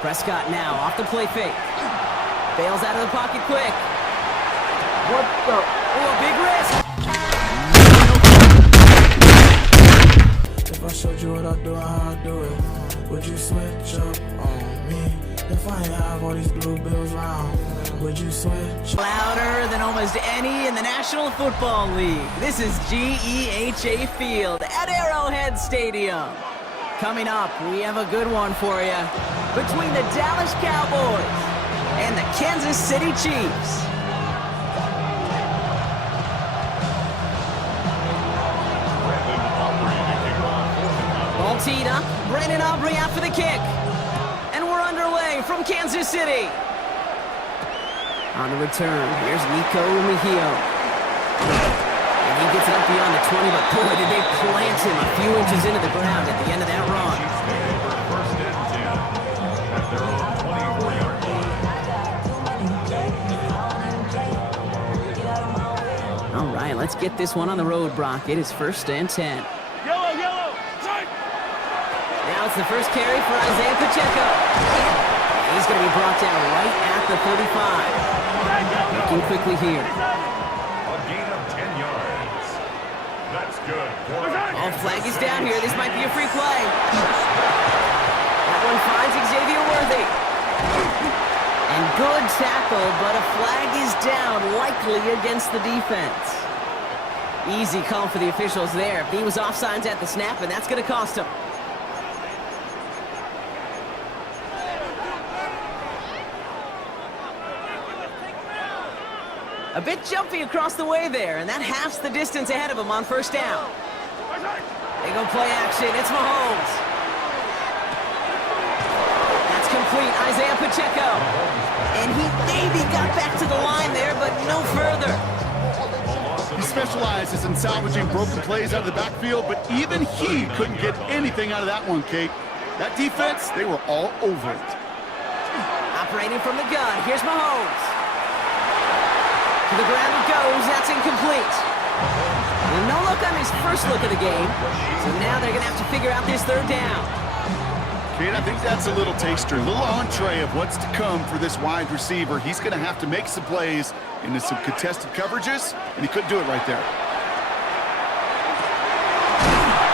Prescott now off the play fake. Bails out of the pocket quick. What the? Oh, a big risk. If I showed you what I do and how I do it, would you switch up on me? If I ain't have all these blue bills round, would you switch? Louder than almost any in the National Football League. This is GEHA Field at Arrowhead Stadium. Coming up, we have a good one for you. Between the Dallas Cowboys and the Kansas City Chiefs. Ball teed up, Brandon Aubrey out for the kick. And we're underway from Kansas City. On the return, here's Likkhavinn. And he gets it up beyond the 20, but boy, did they plant him a few inches into the ground at the end of that run. All right, let's get this one on the road, Brock. It is 1st and 10. Yellow, strike! Now it's the first carry for Isaiah Pacheco. He's going to be brought down right at the 35. Looking quickly here. A gain of 10 yards. That's good. Oh, flag is down here. This might be a free play. That one finds Xavier Worthy. And good tackle, but a flag is down, likely against the defense. Easy call for the officials there. He was offsides at the snap, and that's going to cost him. A bit jumpy across the way there, and that halves the distance ahead of him on 1st down. They go play action. It's Mahomes. That's complete. Isaiah Pacheco. And he maybe got back to the line there, but no further. He specializes in salvaging broken plays out of the backfield, but even he couldn't get anything out of that one, Kate. That defense, they were all over it. Operating from the gun. Here's Mahomes. To the ground it goes. That's incomplete. And no look on his first look of the game. So now they're going to have to figure out this 3rd down. Kate, I think that's a little taster, a little entree of what's to come for this wide receiver. He's going to have to make some plays into some contested coverages, and he couldn't do it right there.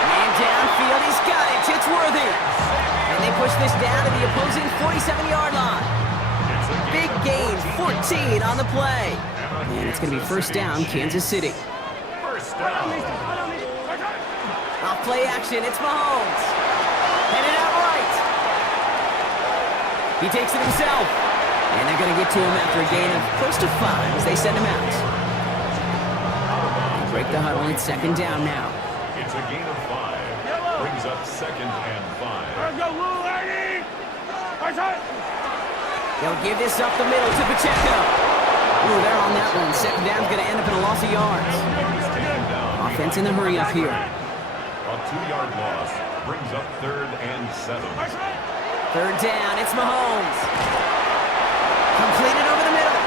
Man downfield. He's got it. It's Worthy. And they push this down to the opposing 47-yard line. Big gain, 14 on the play. And it's going to be 1st down, Kansas City. First down. Off play action, it's Mahomes. Headed out right. He takes it himself. And they're going to get to him after a gain of close to 5 as they send him out. They break the huddle. It's 2nd down now. It's a gain of 5. Brings up 2nd and 5. Go, Lou, Eddie! They'll give this up the middle to Pacheco. Ooh, they're on that one. 2nd down's going to end up in a loss of yards. Offense in the hurry up here. A 2-yard loss brings up 3rd and 7. 3rd down, it's Mahomes. Completed over the middle.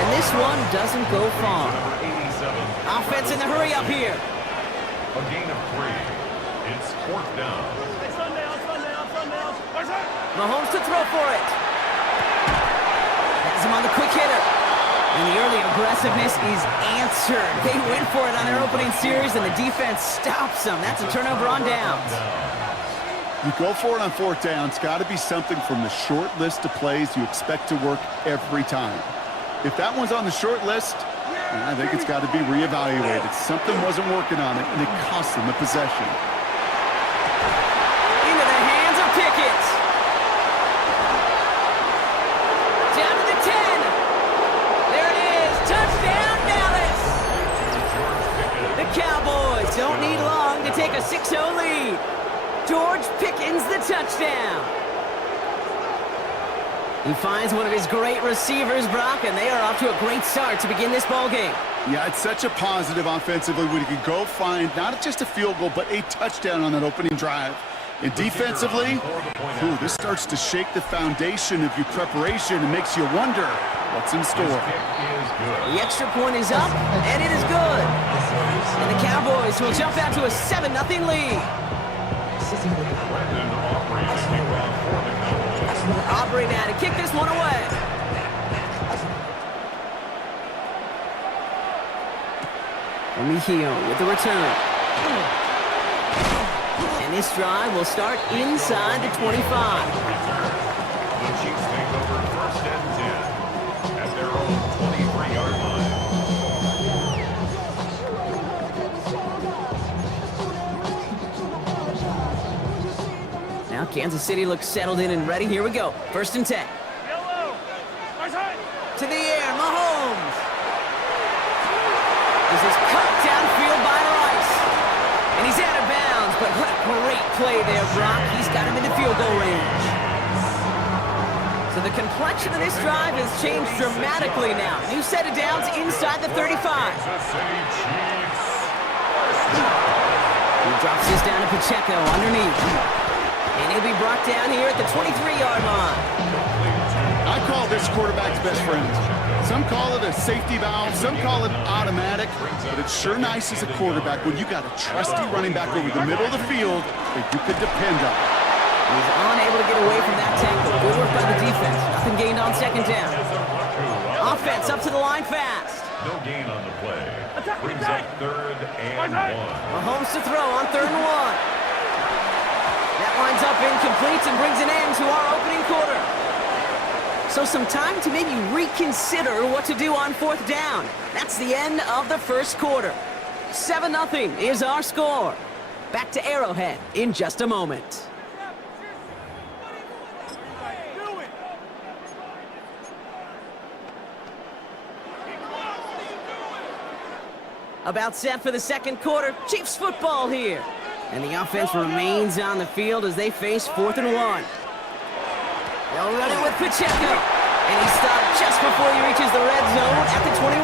And this one doesn't go far. Offense in the hurry up here. A gain of 3. It's 4th down. Mahomes to throw for it. Has him on the quick hitter. And the early aggressiveness is answered. They went for it on their opening series, and the defense stops them. That's a turnover on downs. You go for it on 4th down. It's got to be something from the short list of plays you expect to work every time. If that one's on the short list, I think it's got to be reevaluated. Something wasn't working on it, and it cost them the possession. Into the hands of Pickett. Down to the 10. There it is. Touchdown, Dallas. The Cowboys don't need long to take a 6-0 lead. George Pickens the touchdown. He finds one of his great receivers, Brock, and they are off to a great start to begin this ball game. Yeah, it's such a positive offensively when you can go find not just a field goal, but a touchdown on that opening drive. And defensively, this starts to shake the foundation of your preparation and makes you wonder what's in store. The extra point is up, and it is good. And the Cowboys will jump out to a 7-0 lead. Brandon Aubrey to kick off for the Cowboys. covering that and kick this one away. Likkhavinn with the return. And this drive will start inside the 25. The Chiefs take over first and 10 at their own 23-yard line. Now Kansas City looks settled in and ready. Here we go. First and 10. To the air, Mahomes. This is cut downfield by Rice. And he's out of bounds, but what a great play there, Brock. He's got him into field goal range. So the complexion of this drive has changed dramatically now. New set of downs inside the 35. He drops this down to Pacheco underneath. And he'll be brought down here at the 23-yard line. I call this quarterback's best friend. Some call it a safety valve, some call it automatic, but it's sure nice as a quarterback when you got a trusty running back over the middle of the field that you could depend on. He's unable to get away from that tackle. Good work by the defense. Nothing gained on second down. Offense up to the line fast. No gain on the play. Brings up third and 1. Mahomes to throw on 3rd and 1. That lines up incomplete and brings an end to our opening quarter. So some time to maybe reconsider what to do on 4th down. That's the end of the first quarter. 7-0 is our score. Back to Arrowhead in just a moment. About set for the second quarter. Chiefs football here. And the offense remains on the field as they face 4th and 1. They'll run it with Pacheco. And he stopped just before he reaches the red zone at the 21.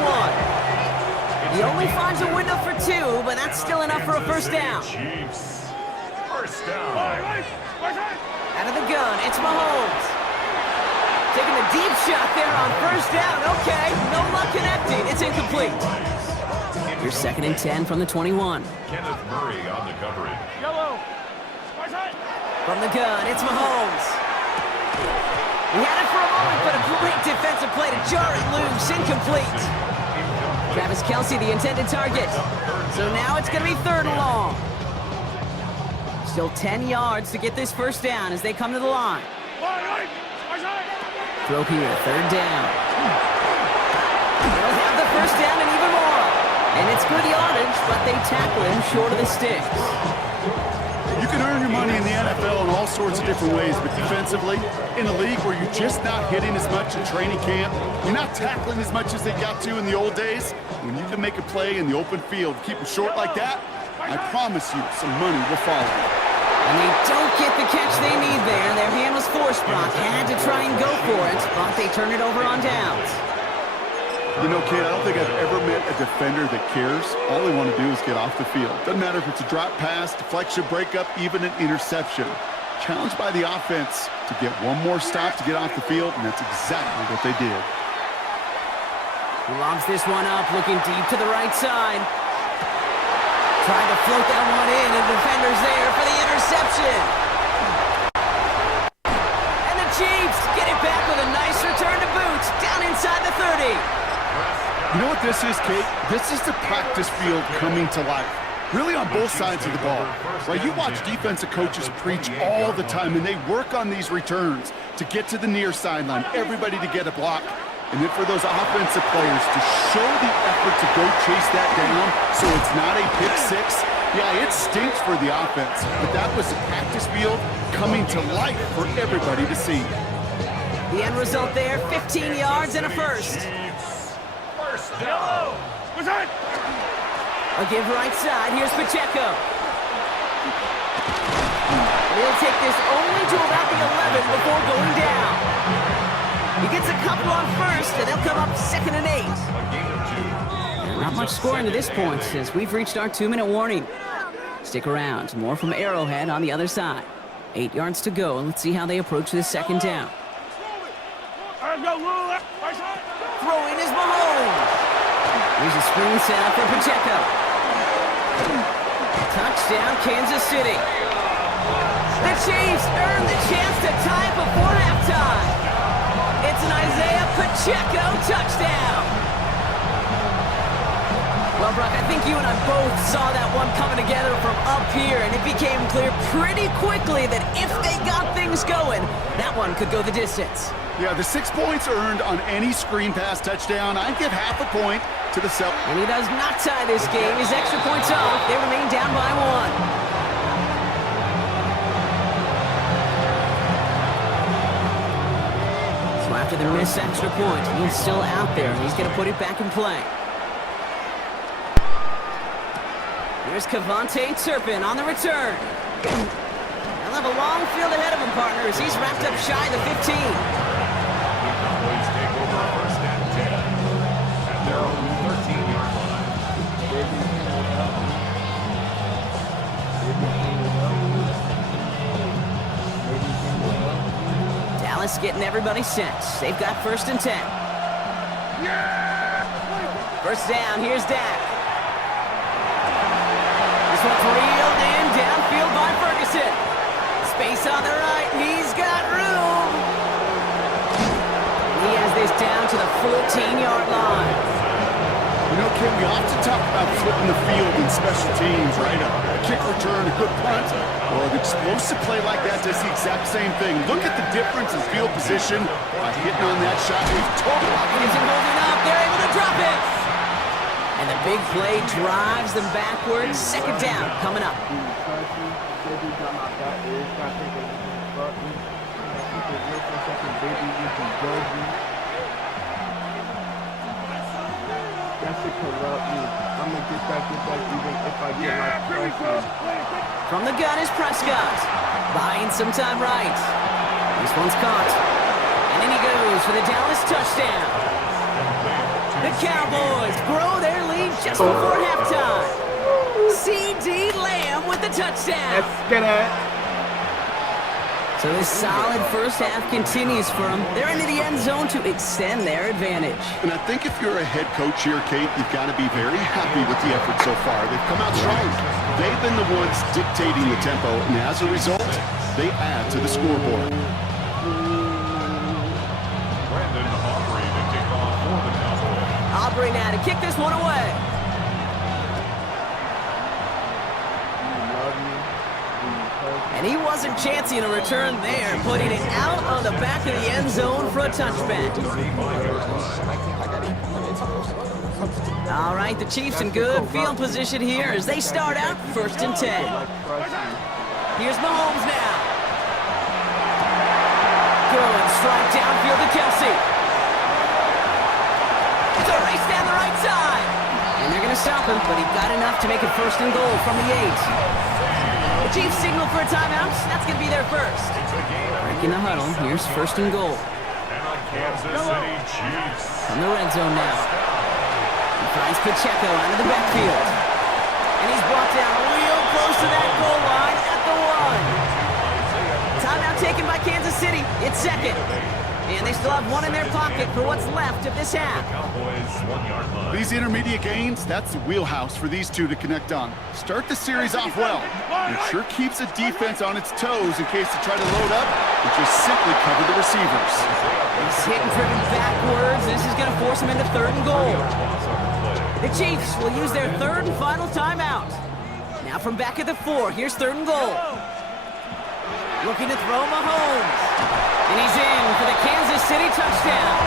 He only finds a window for 2, but that's still enough for a first down. Chiefs. First down. Out of the gun, it's Mahomes. Taking a deep shot there on first down. Okay, no luck connecting. It's incomplete. Here's 2nd and 10 from the 21. Kenneth Murray on the coverage. From the gun, it's Mahomes. He had it for a moment, but a great defensive play to jar it loose. Incomplete. Travis Kelce, the intended target. So now it's going to be 3rd and long. Still 10 yards to get this first down as they come to the line. Throw here, 3rd down. They'll have the first down and even more. And it's good yardage, but they tackle him short of the sticks. You can earn your money in the NFL in all sorts of different ways, but defensively, in a league where you're just not hitting as much in training camp, you're not tackling as much as they got to in the old days, when you can make a play in the open field, keep them short like that, I promise you some money will follow. And they don't get the catch they need there. Their hand was forced, Brock. Had to try and go for it, but they turn it over on downs. You know, kid, I don't think I've ever met a defender that cares. All they want to do is get off the field. Doesn't matter if it's a drop pass, deflection, breakup, even an interception. Challenged by the offense to get one more stop to get off the field, and that's exactly what they did. He lobs this one up, looking deep to the right side. Trying to float that one in, and the defender's there for the interception. And the Chiefs get it back with a nice return to boot, down inside the 30. You know what this is, Kate? This is the practice field coming to life. Really on both sides of the ball. Right? You watch defensive coaches preach all the time, and they work on these returns to get to the near sideline, everybody to get a block. And then for those offensive players to show the effort to go chase that down so it's not a pick six. Yeah, it stinks for the offense, but that was the practice field coming to life for everybody to see. The end result there, 15 yards and a first. First down. A give right side, here's Pacheco. They'll take this only to about the 11 before going down. He gets a couple on first, and they'll come up 2nd and 8. Not much scoring to this point since we've reached our 2-minute warning. Stick around, more from Arrowhead on the other side. 8 yards to go, and let's see how they approach this second down. Throwing is Mahomes. Here's a screen set up for Pacheco. Touchdown, Kansas City. The Chiefs earn the chance to tie before halftime. Pacheco, touchdown! Well, Brock, I think you and I both saw that one coming together from up here, and it became clear pretty quickly that if they got things going, that one could go the distance. Yeah, the 6 points earned on any screen pass touchdown. I'd give half a point to the Cowboys. And he does not tie this game. His extra points off. They remain down by 1. So after the missed extra point, he's still out there. He's going to put it back in play. Here's Turpin on the return. They'll have a long field ahead of him, partners. He's wrapped up shy of the 15. Cowboys take over first and 10 at their own 13-yard line. Dallas getting everybody set. They've got first and 10. First down, here's Dak. This one's reeled in downfield by Ferguson. Space on the right, he's got room. He has this down to the 14-yard line. You know, Kim, we often talk about flipping the field in special teams, right? A kick return, a good punt. Well, an explosive play like that does the exact same thing. Look at the difference in field position by hitting on that shot. He's totally Isn't holding up, they're able to drop it. And the big play drives them backwards. Second down coming up. From the gun is Prescott. Buying some time right. This one's caught. And in he goes for the Dallas touchdown. The Cowboys grow their lead just before halftime. C.D. Lamb with the touchdown. Let's get it. So this solid first half continues for them. They're into the end zone to extend their advantage. And I think if you're a head coach here, Kate, you've got to be very happy with the effort so far. They've come out strong. They've been the ones dictating the tempo, and as a result, they add to the scoreboard. Brandon Aubrey to kick off for the Cowboys. Aubrey now to kick this one away. And he wasn't chancing a return there, putting it out on the back of the end zone for a touchback. All right, the Chiefs in good field position here as they start out first and 10. Here's Mahomes now. Going strike downfield to Kelsey. It's a race down the right side. And they're going to stop him, but he got enough to make it first and goal from the 8. The Chiefs signal for a timeout. That's going to be their first. Breaking the huddle. Here's first and goal. And on Kansas City Chiefs. From the red zone now. He finds Pacheco out of the backfield. And he's brought down real close to that goal line at the 1. Timeout taken by Kansas City. It's second. And they still have one in their pocket for what's left of this half. Cowboys 1-yard line. These intermediate gains, that's the wheelhouse for these two to connect on. Start the series off well. It sure keeps the defense on its toes in case they try to load up and just simply cover the receivers. He's hit and driven backwards. This is going to force him into third and goal. The Chiefs will use their third and final timeout. Now from back at the 4, here's third and goal. Looking to throw Mahomes. And he's in for the Kansas City touchdown.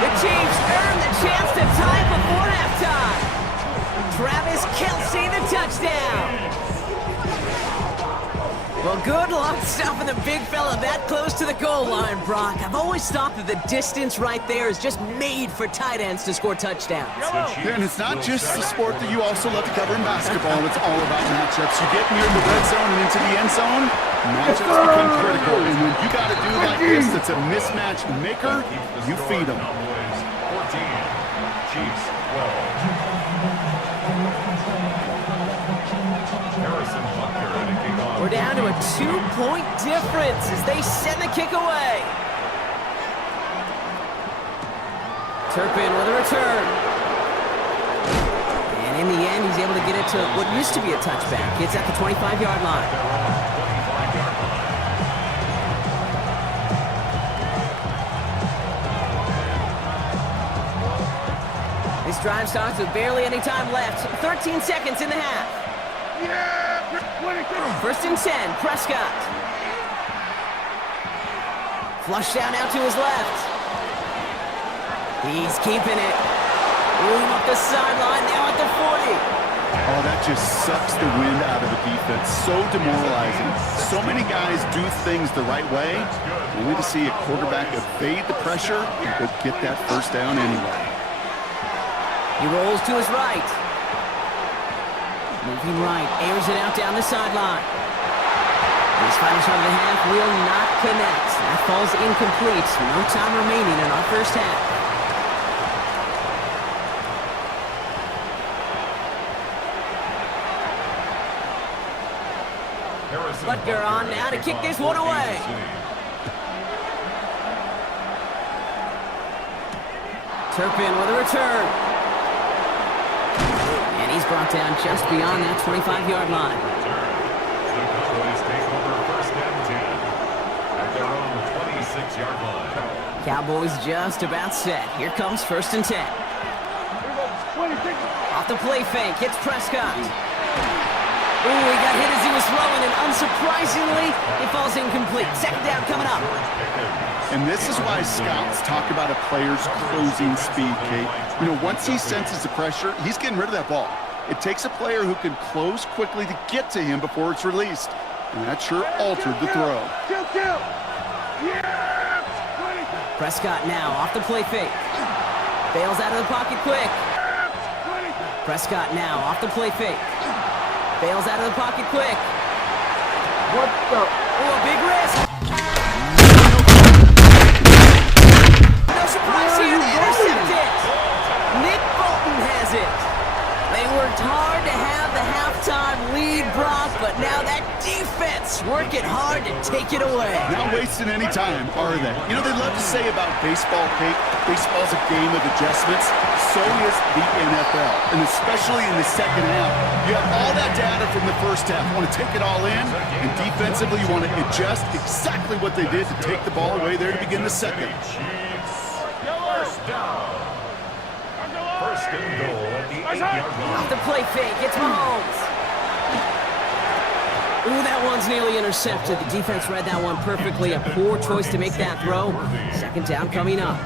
The Chiefs earn the chance to tie before halftime. Travis Kelce, the touchdown. Well, good luck stopping the big fella that close to the goal line, Brock. I've always thought that the distance right there is just made for tight ends to score touchdowns. And it's not just the sport that you also love to cover in basketball. It's all about matchups. You get near the red zone and into the end zone, matchups become critical. And when you got a dude like this that's a mismatch maker, you feed him. 14, Chiefs 12. We're down to a 2-point difference as they send the kick away. Turpin with a return. And in the end, he's able to get it to what used to be a touchback. It's at the 25-yard line. drive starts with barely any time left. 13 seconds in the half. First and 10, Prescott. Flush down out to his left. He's keeping it. Moving up the sideline, now at the 40. Oh, that just sucks the wind out of the defense. So demoralizing. So many guys do things the right way, only to see a quarterback evade the pressure and go get that first down anyway. He rolls to his right. Moving right, airs it out down the sideline. This final shot of the half will not connect. That falls incomplete. No time remaining in our first half. Butker on now to kick this one away. Turpin with a return. And he's brought down just beyond that 25-yard line. The Cowboys take over first and 10 at their own 26-yard line. Cowboys just about set. Here comes first and 10. Off the play fake, hits Prescott. Ooh, he got hit as he was throwing, and unsurprisingly, it falls incomplete. Second down coming up. And this is why scouts talk about a player's closing speed, Kate. You know, once he senses the pressure, he's getting rid of that ball. It takes a player who can close quickly to get to him before it's released. And that sure altered the throw. Prescott now off the play fake. Bails out of the pocket quick. Prescott now off the play fake. Bails out of the pocket quick. What the? Oh, a big risk. No surprise here. Intercepted. Nick Bolton has it. They worked hard to have the halftime lead, Brock, but now that defense working hard to take it away. Not wasting any time, are they? You know, they love to say about baseball, Kate, baseball's a game of adjustments. So is the NFL, and especially in the second half. You have all that data from the first half. You want to take it all in, and defensively you want to adjust exactly what they did to take the ball away there to begin the second. First down. First and goal at the 8-yard line. Off the play fake, it's Mahomes. Ooh, that one's nearly intercepted. The defense read that one perfectly. A poor choice to make that throw. Second down coming up.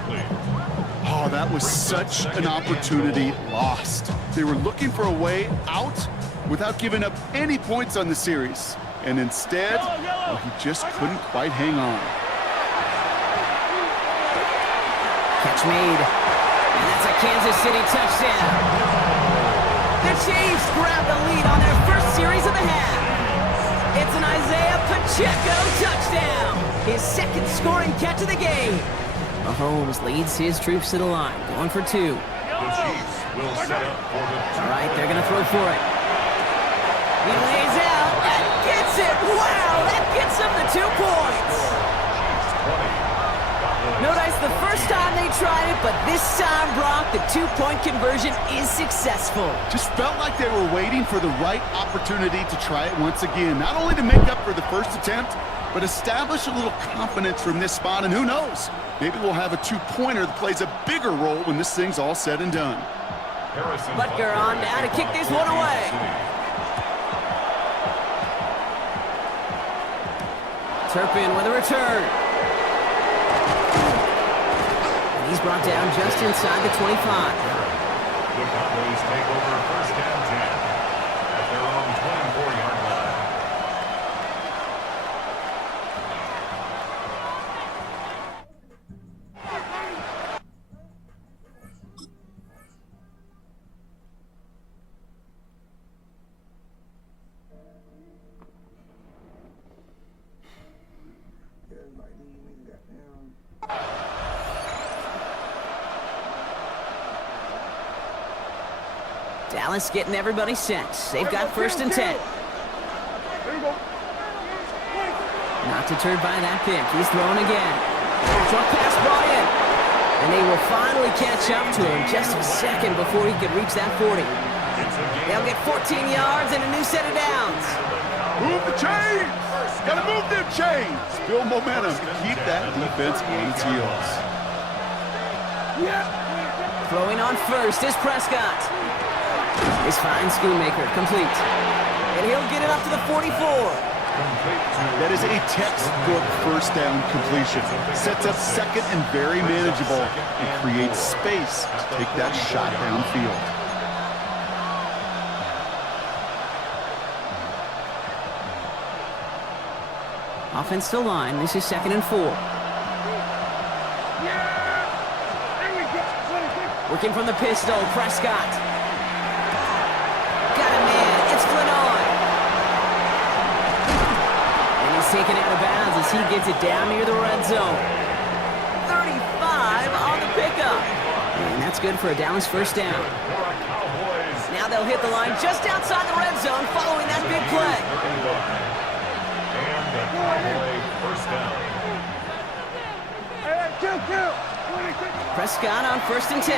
Oh, that was such an opportunity lost. They were looking for a way out without giving up any points on the series. And instead, well, he just couldn't quite hang on. Catch made. And that's a Kansas City touchdown. The Chiefs grab the lead on their first series of the half. It's an Isaiah Pacheco touchdown. His second scoring catch of the game. Mahomes leads his troops to the line, going for two. The Chiefs will set up for the All right, they're going to throw for it. He lays out and gets it. Wow, that gets him the 2 points. Notice the first time they tried it, but this time, Brock, the 2-point conversion is successful. Just felt like they were waiting for the right opportunity to try it once again. Not only to make up for the first attempt, but establish a little confidence from this spot, and who knows? Maybe we'll have a 2-pointer that plays a bigger role when this thing's all said and done. Butker on now to kick this one away. Turpin with a return. And he's brought down just inside the 25. The Cowboys take over first and 10 at their own 24-yard line. Dallas getting everybody set. They've got first and 10. Not deterred by that pick. He's throwing again. Short pass brought in. And they will finally catch up to him just a second before he could reach that 40. They'll get 14 yards and a new set of downs. Move the chains! Gotta move them chains! Build momentum to keep that defense on its heels. Throwing on first is Prescott. His fine Schoonmaker complete. And he'll get it up to the 44. That is a textbook first down completion. Sets up second and very manageable and creates space to take that shot downfield. Offensive line, this is 2nd and 4. Working from the pistol, Prescott. Got a man, it's Flynn. And he's taken out of bounds as he gets it down near the red zone. 35 on the pickup. And that's good for a Dallas first down. Now they'll hit the line just outside the red zone following that big play. And the Cowboy first down. Prescott on 1st and 10.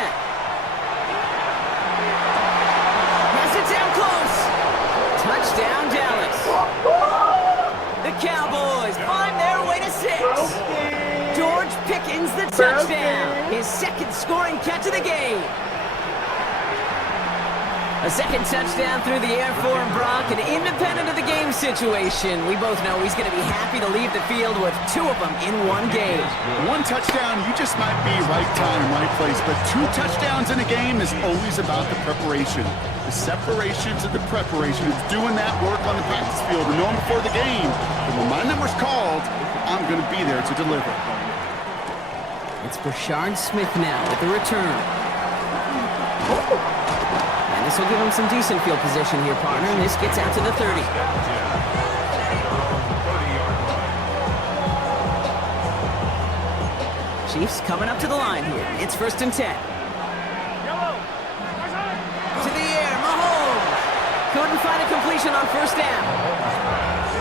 Has it down close. Touchdown, Dallas. The Cowboys find their way to 6. George Pickens, the touchdown. His 2nd scoring catch of the game. A 2nd touchdown through the air for him, Brock, and independent of the game situation, we both know he's going to be happy to leave the field with 2 of them in one game. 1 touchdown, you just might be right time, right place, but 2 touchdowns in a game is always about the preparation. The separations and the preparation. It's doing that work on the practice field and knowing before the game. But when my number's called, I'm going to be there to deliver. It's Brashard Smith now with the return. And this will give him some decent field position here, partner, and this gets out to the 30. Chiefs coming up to the line here. It's 1st and 10. To the air, Mahomes. Couldn't find a completion on 1st down.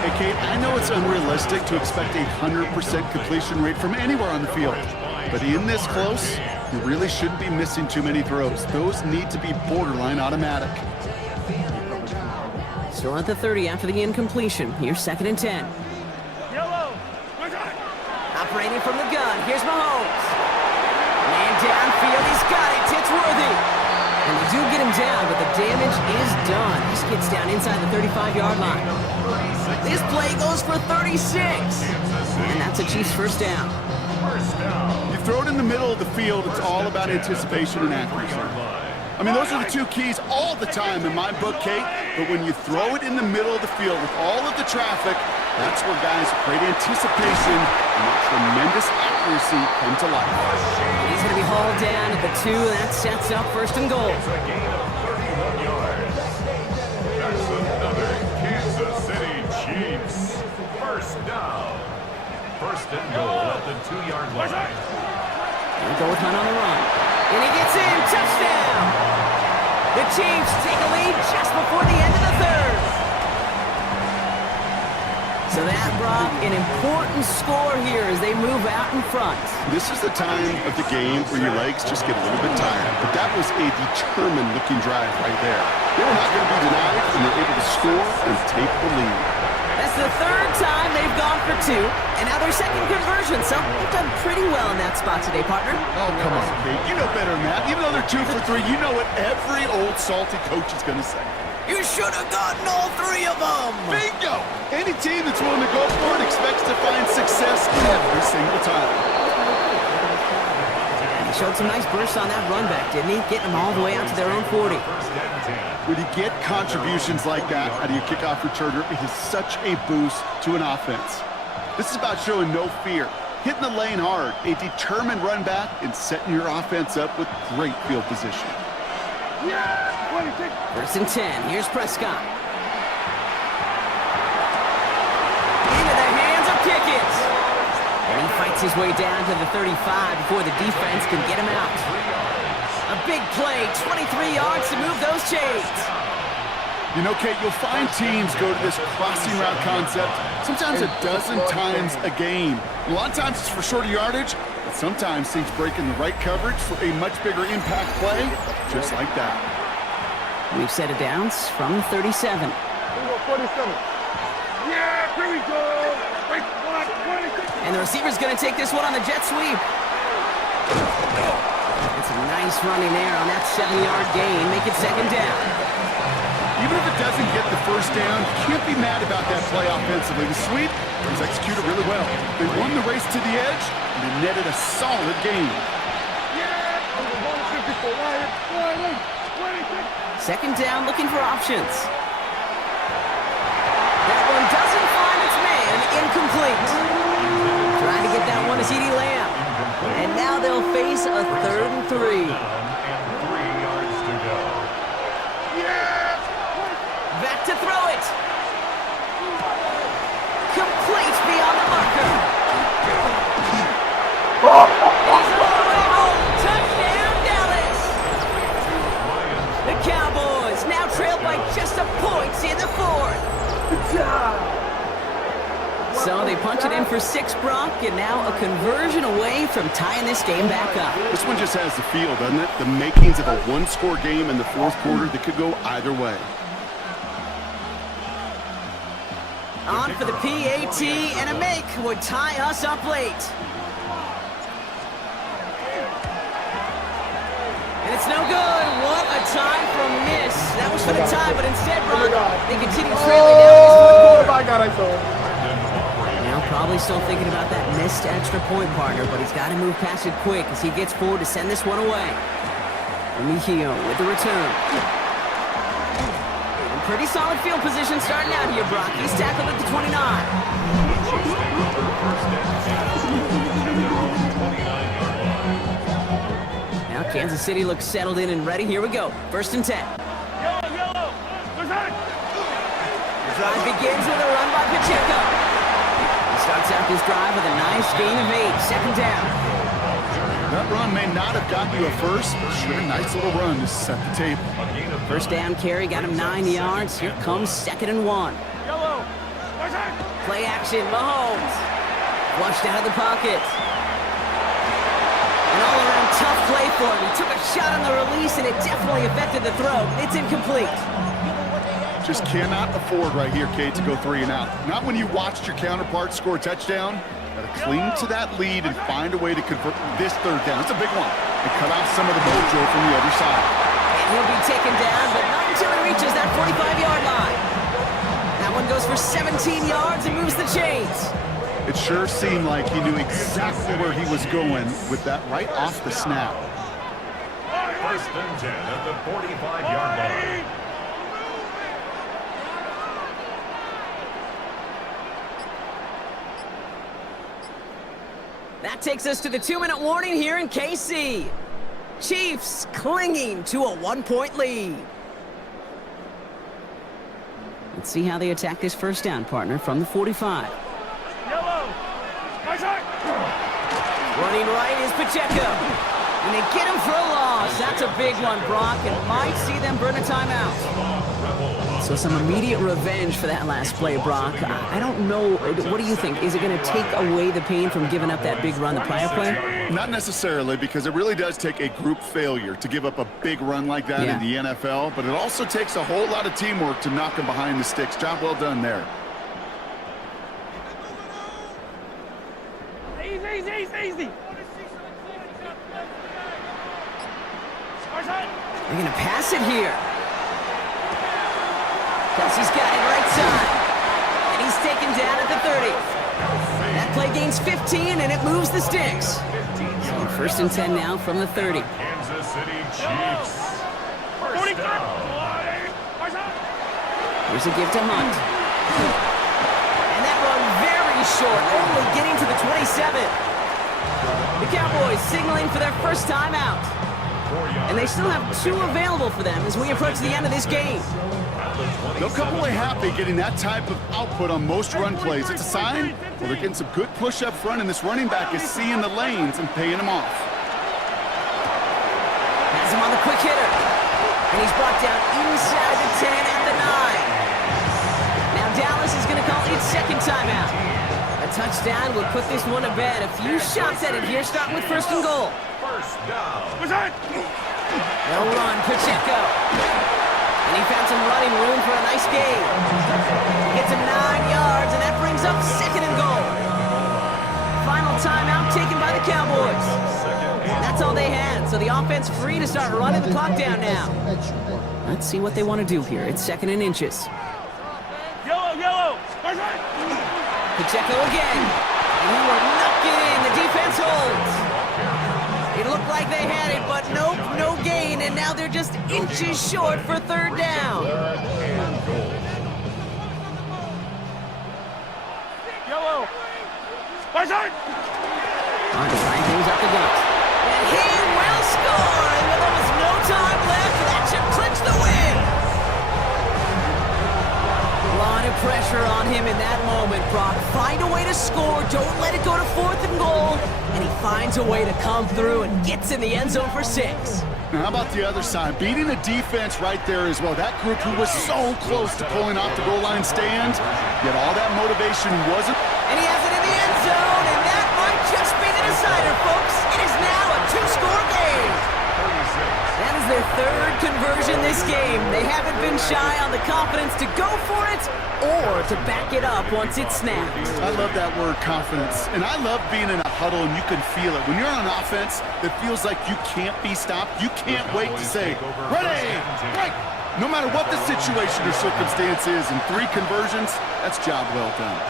Hey, Kate, I know it's unrealistic to expect a 100% completion rate from anywhere on the field. But in this close, you really shouldn't be missing too many throws. Those need to be borderline automatic. Still at the 30 after the incompletion. Here's 2nd and 10. Operating from the gun. Here's Mahomes. Man downfield. He's got it. It's Worthy. And they do get him down, but the damage is done. This gets down inside the 35-yard line. This play goes for 36. And that's a Chiefs first down. You throw it in the middle of the field, it's all about anticipation and accuracy. I mean, those are the 2 keys all the time in my book, Kate. But when you throw it in the middle of the field with all of the traffic, that's where guys with great anticipation and tremendous accuracy come to life. And he's going to be hauled down at the 2, and that sets up 1st and goal. It's a gain of 31 yards. That's another Kansas City Chiefs first down. 1st and goal at the 2-yard line. And go with Hunt on the run. And he gets in. Touchdown! The Chiefs take a lead just before the end of the 3rd. So that brought an important score here as they move out in front. This is the time of the game where your legs just get a little bit tired. But that was a determined-looking drive right there. They were not going to be denied, and they're able to score and take the lead. That's the 3rd time they've gone for 2, and now their 2nd conversion. So they've done pretty well in that spot today, partner. Oh, come on, Kate. You know better than that. Even though they're 2 for 3, you know what every old salty coach is going to say. You should have gotten all 3 of them. Bingo! Any team that's willing to go for it expects to find success every single time. He showed some nice bursts on that run back, didn't he? Getting them all the way out to their own 40. When you get contributions like that out of your kickoff returner, it is such a boost to an offense. This is about showing no fear, hitting the lane hard, a determined run back, and setting your offense up with great field position. 1st and 10. Here's Prescott. Into the hands of Pickens. And he fights his way down to the 35 before the defense can get him out. A big play, 23 yards to move those chains. You know, Kate, you'll find teams go to this crossing route concept sometimes a dozen times a game. A lot of times it's for shorter yardage, but sometimes teams break in the right coverage for a much bigger impact play, just like that. We've set it downs from the 37. 47. Yeah, here we go. And the receiver's going to take this one on the jet sweep. It's a nice Nice running there on that 7-yard gain. Make it second down. Even if it doesn't get the first down, you can't be mad about that play offensively. The sweep was executed really well. They won the race to the edge, and they netted a solid gain. Second down, looking for options. That one doesn't find its man. Incomplete. Trying to get that one to CeeDee Lamb. And now they'll face a 3rd and 3. And 3 yards to go. Back to throw it. Complete beyond the marker. He's all the way home. Touchdown, Dallas. The Cowboys now trail by just a point in the 4th. So they punch it in for 6, Brock, and now a conversion away from tying this game back up. This one just has the feel, doesn't it? The makings of a one-score game in the 4th quarter that could go either way. On for the PAT, and a make would tie us up late. And it's no good. What a time for a miss. That was for the tie, but instead, Brock, they continue trailing down in this 4th quarter. My God, I saw it. Now probably still thinking about that missed extra point, partner, but he's got to move past it quick as he gets forward to send this one away. Likkhavinn with the return. And pretty solid field position starting out here, Brock. He's tackled at the 29. Now Kansas City looks settled in and ready. Here we go. 1st and 10. The drive begins with a run by Pacheco. Starts out this drive with a nice gain of 8. Second down. That run may not have gotten you a first, but sure, nice little run to set the table. First down carry got him 9 yards. Here comes 2nd and 1. Play action, Mahomes. Flushed out of the pocket. An all-around tough play for him. He took a shot on the release, and it definitely affected the throw. It's incomplete. Just cannot afford right here, Kate, to go 3 and out. Not when you watched your counterpart score a touchdown. Got to cling to that lead and find a way to convert this 3rd down. It's a big one. And cut off some of the mojo from the other side. And he'll be taken down, but not until he reaches that 45-yard line. That one goes for 17 yards and moves the chains. It sure seemed like he knew exactly where he was going with that right off the snap. 1st and 10 at the 45-yard line. That takes us to the 2-minute warning here in KC. Chiefs clinging to a 1-point lead. Let's see how they attack this first down, partner, from the 45. Running right is Pacheco. And they get him for a loss. That's a big one, Brock, and might see them burn a timeout. So some immediate revenge for that last play, Brock. I don't know. What do you think? Is it going to take away the pain from giving up that big run the prior play? Not necessarily, because it really does take a group failure to give up a big run like that in the NFL, but it also takes a whole lot of teamwork to knock them behind the sticks. Job well done there. Easy. They're going to pass it here. Kelsey's got it right side. And he's taken down at the 30. That play gains 15, and it moves the sticks. So 1st and 10 now from the 30. Kansas City Chiefs. First down. Here's a give to Hunt. And that run very short, only getting to the 27. The Cowboys signaling for their first time out. And they still have 2 available for them as we approach the end of this game. They'll come away happy getting that type of output on most run plays. It's a sign, well, they're getting some good push up front, and this running back is seeing the lanes and paying them off. Has him on the quick hitter. And he's brought down inside the 10 at the 9. Now Dallas is going to call its second timeout. A touchdown would put this one to bed. A few shots at it here, starting with 1st and goal. First down. No run, Pacheco. And he found some running room for a nice gain. Gets him 9 yards, and that brings up 2nd and goal. Final timeout taken by the Cowboys. 2nd That's all they had, so the offense free to start running the clock down now. Let's see what they want to do here. It's 2nd and inches. Yellow! Pacheco again. And he will knock it in. The defense holds. It looked like they had it, but nope, no gain, and now they're just inches short for 3rd down. Yellow! On to line things up the gut. And he will score! And with almost no time left, that should clinch the win! A lot of pressure on him in that moment, Brock. Find a way to score. Don't let it go to 4th and goal. And he finds a way to come through and gets in the end zone for 6. Now, how about the other side? Beating the defense right there as well. That group who was so close to pulling off the goal line stand, yet all that motivation wasn't. And he has it in the end zone, and that might just be the decider, folks. It is now a 2-score game. That is their 3rd conversion this game. They haven't been shy on the confidence to go for it or to back it up once it's snapped. I love that word, confidence. And I love being in a huddle and you can feel it. When you're on offense, it feels like you can't be stopped. You can't wait to say, ready, break. No matter what the situation or circumstance is, in 3 conversions, that's job well done.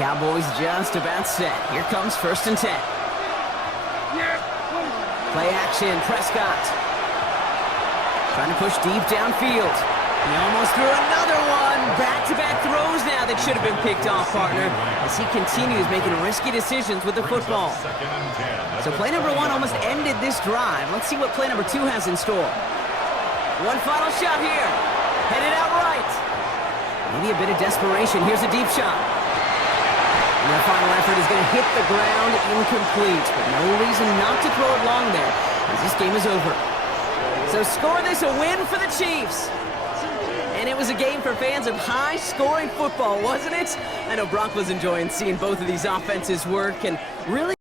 Cowboys just about set. Here comes 1st and 10. Play action, Prescott. Trying to push deep downfield. He almost threw another one. Back-to-back throws now that should have been picked off, partner, as he continues making risky decisions with the football. So play number 1 almost ended this drive. Let's see what play number 2 has in store. One final shot here. Headed out right. Maybe a bit of desperation. Here's a deep shot. And their final effort is going to hit the ground incomplete, but no reason not to throw it long there, as this game is over. So score this a win for the Chiefs. And it was a game for fans of high-scoring football, wasn't it? I know Brock was enjoying seeing both of these offenses work and really